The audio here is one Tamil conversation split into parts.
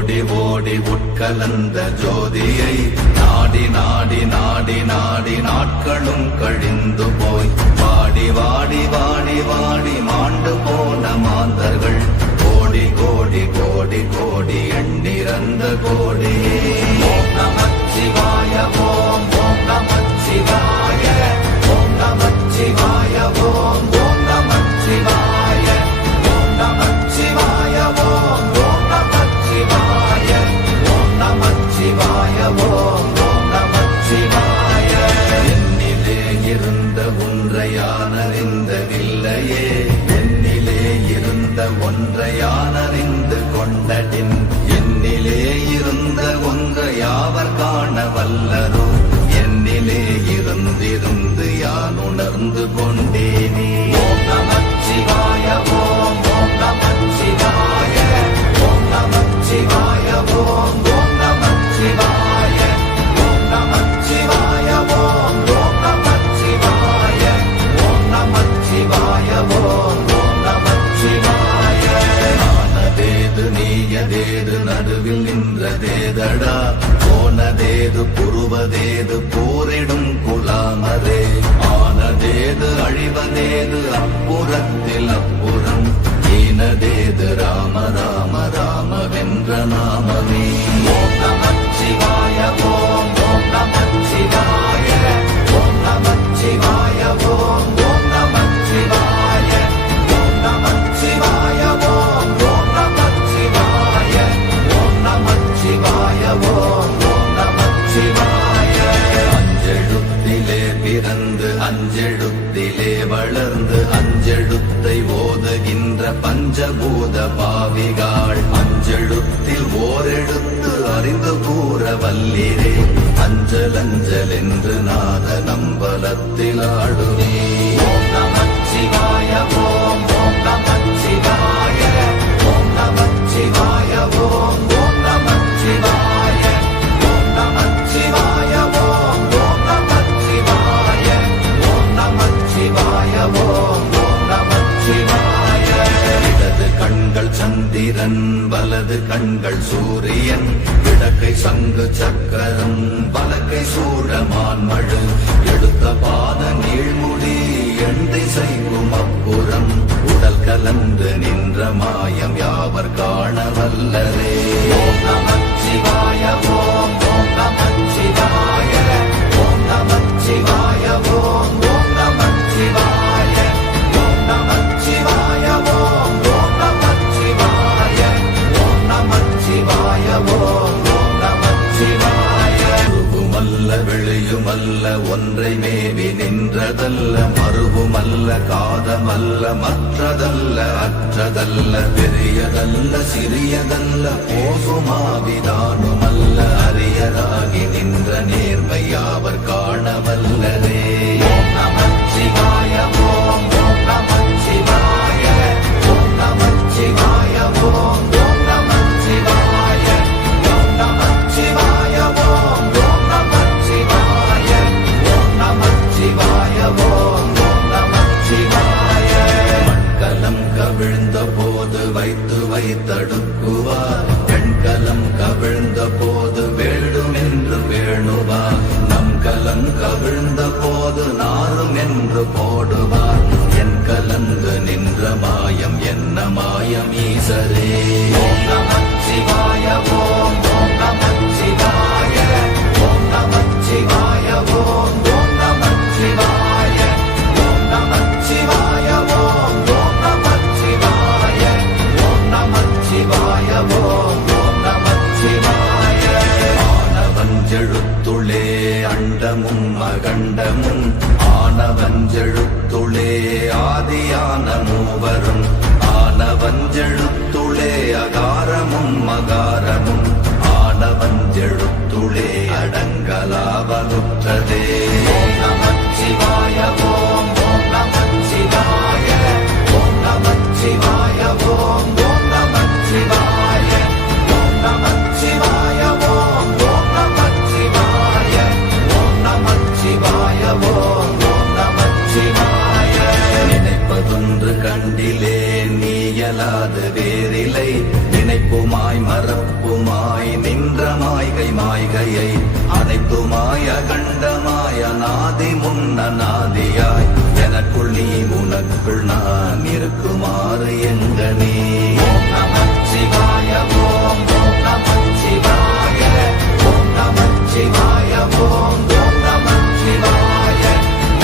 ஓடி ஓடி உட்கலந்த ஜோதியை நாடி நாடி நாடி நாடி நாட்களும் கழிந்து போய் வாடி வாடி வாடி வாடி மாண்டு போன மாந்தர்கள் கோடி கோடி கோடி கோடி எண்ணிறந்த கோடி. ஓம் நமச்சிவாய ஓம் ஓம் நமச்சிவாய ஓம் நமச்சிவாய ஓம் ஓம் நமச்சிவாய ஓம் நமச்சிவாய ஓம் ஓம் நமச்சிவாய ஓம் நமச்சிவாய ஓம் ஓம் நமச்சிவாய. என்னிலே இருந்த ஒன்றை யான் அறிந்ததில்லையே, என்னிலே இருந்த ஒன்றை யான் அறிந்து கொண்டடின், என்னிலே இருந்த ஒன்றை யாவர் காண வல்லரோ, என்னிலே இருந்திருந்து யான் உணர்ந்து கொண்டேனே. ஓம் நமச்சிவாய ஓம் ஓம் நமச்சிவாய ஓம் நமச்சிவாய ஓம் ஓம் நமச்சிவாய ஓம் நமச்சிவாய ஓம் ஓம் நமச்சிவாய ஓம் நமச்சிவாய ஓம் ஓம் நமச்சிவாய. ஆனதேது நீயதேது நடுவில் நின்றதேதடா, போனதேது புருவதேது போரிடும் குலாமரே, ஆனதேது அழிவதேது அப்புறத்தில் அப்புறம், ஈனதேது ராம ராம ராம வென்ற நாமமே. ஓம் நமச்சிவாய ஓம் ஓம் நமச்சிவாய ஓம் நமச்சிவாய ஓம் ஓம் நமச்சிவாய ஓம் நமச்சிவாய ஓம் ஓம் நமச்சிவாய ஓம் நமச்சிவாய ஓம் ஓம் நமச்சிவாய. அஞ்செழுத்திலே பிறந்து அஞ்செழுத்திலே வளர்ந்து அஞ்செழுத்தை ஓதுகின்ற பஞ்சபூத பாவிகாள், அஞ்செழுத்தில் ஓரெழுத்து அறிந்து கூற வல்லிரே, அஞ்சல் அஞ்சல் என்று நாத நம்பலத்தில் ஆடுவே. ஓம் நமச்சிவாய ஓம் ஓம் நமச்சிவாய ஓம் நமச்சிவாய ஓம் ஓம் நமச்சிவாய ஓம் நமச்சிவாய ஓம் ஓம் நமச்சிவாய ஓம் நமச்சிவாய ஓம் ஓம் நமச்சிவாய. இடது கண்கள் சந்திரன் வலது கண்கள் சூரியன், இடக்கை சங்கு சக்கரம் வலக்கை சூழமான் மழு, எடுத்த பாத நீழ்முடி எண் திசைக்கும் அப்புறம், உடல் கலந்து நின்ற மாயம் யாவர் காண வல்லரே. ஓம் நமச்சிவாய ஓம் ஓம் நமச்சிவாய ஓம் நமச்சிவாய ஓம் ஓம் நமச்சிவாய ஓம் நமச்சிவாய ஓம் ஓம் நமச்சிவாய ஓம் நமச்சிவாய ஓம் ஓம் நமச்சிவாய. உருவுமல்ல வெளியுமல்ல ஒன்றை மேவி நின்றதல்ல, மறுவுமல்ல காதமல்ல மற்றதல்ல அற்றதல்ல, பெரியதல்ல சிறியதல்ல போகுமாவிதானுமல்ல, அரியராகி நின்ற நேர்மை யாவர் காண வல்லரே. ஓம் நமச்சிவாய ஓம் ஓம் நமச்சிவாய ஓம் நமச்சிவாய ஓம் ஓம் நமச்சிவாய ஓம் நமச்சிவாய ஓம் ஓம் நமச்சிவாய ஓம் நமச்சிவாய ஓம் ஓம் நமச்சிவாய. மண்கலம் கவிழ்ந்த போது வைத்து வைத்தடுக்குவார், பெண்கலம் கவிழ்ந்த போது வேடும் என்று வேணுவார், நம் கலம் கவிழ்ந்த போது நாரும் என்று போடுவார், என் கலந்து நின்ற மாயம் என்ன மாயம் ஈசரே. ஓம் நமச்சிவாய ஓம் ஓம் நமச்சிவாய ஓம் நமச்சிவாய ஓம் ஓம் நமச்சிவாய ஓம் நமச்சிவாய ஓம் ஓம் நமச்சிவாய ஓம் நமச்சிவாய ஓம் ஓம் நமச்சிவாய. ஆனவஞ்செழுத்துளே அண்டமும் அகண்டமும், ஆனவஞ்செழுத்துளே ஆதியான மூவரும், ஆனவஞ்செழுத்துளே அகாரமும் மகாரமும், ஆனவஞ்செழுத்துளே அடங்கலாவலுற்றதே. ஓம் நமச்சிவாய ஓம் ஓம் நமச்சிவாய ஓம் நமச்சிவாய ஓம் ஓம் நமச்சிவாய ஓம் நமச்சிவாய ஓம் ஓம் நமச்சிவாய ஓம் நமச்சிவாய ஓம் ஓம் நமச்சிவாய. நினைப்பதொன்று கண்டிலே நீயலாது வேறிலை, நினைப்புமாய் மறப்புமாய் நின்ற மாய்கை மாய்கையை அனைத்துமாய் அகண்டமாய் அநாதி முன்னநாதியாய் எனக்குள் நீ உனக்குள் நான் இருக்குமாறு எங்கனே. ஓம் நமச்சிவாய ஓம் ஓம் நமச்சிவாய ஓம் நமச்சிவாய ஓம் ஓம் நமச்சிவாய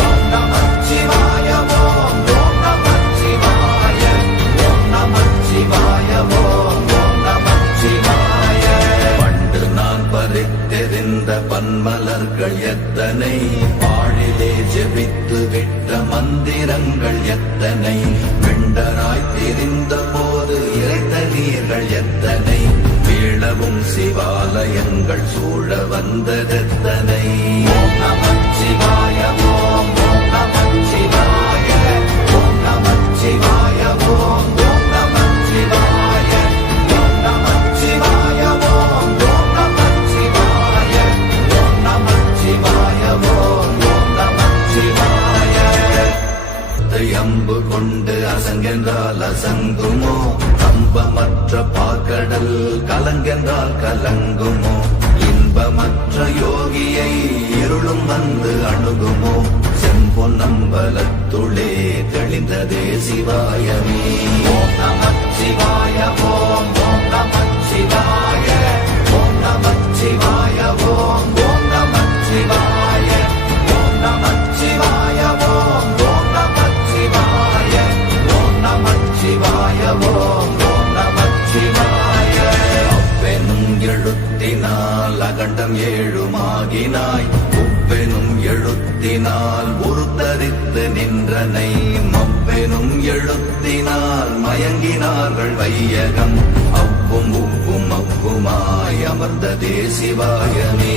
ஓம் நமச்சிவாய ஓம் ஓம் நமச்சிவாய ஓம் நமச்சிவாய ஓம் ஓம் நமச்சிவாய. பண்டு நான் பறித்தெறிந்த பன்மலர்கள் எத்தனை பாழிலே ஜெபித்து விட்ட மந்திரங்கள் எத்தனை வெண்டராய் தெரிந்த போது இறைத்த நீர்கள் எத்தனை வீழவும் சிவாலயங்கள் சூழ வந்ததெத்தனை. ஓம் நமச்சிவாய ஓம் ஓம் நமச்சிவாய ஓம் நமச்சிவாய ஓம் ஓம் நமச்சிவாய ஓம் நமச்சிவாய ஓம் ஓம் நமச்சிவாய ஓம் நமச்சிவாய ஓம் ஓம் நமச்சிவாய. அம்பு கொண்டு அசங்கென்றால் அசங்குமோ கம்பமற்ற பாக்கடல் கலங்கென்றால் கலங்குமோ இன்பமற்ற யோகியை இருளும் வந்து அணுகுமோ செம்பொன்னம்பலத்துளே தெளிந்ததே சிவாயமே. ஓம் நமச்சிவாய ஓம் ஓம் நமச்சிவாய ஓம் நமச்சிவாய ஓம் ஓம் நமச்சிவாய ஓம் நமச்சிவாய ஓம் ஓம் நமச்சிவாய ஓம் நமச்சிவாய ஓம் ஓம் நமச்சிவாய. அப்பெனும் எழுத்தினால் அகண்டம் ஏழுமாகினாய் உப்பெனும் எழுத்தினால் உருத்தரித்து நின்றனை மப்பெனும் எழுத்தினால் மயங்கினார்கள் வையகம் அவ்வும் உப்பும் அப்புமாய் அமர்ந்ததே சிவாயமே.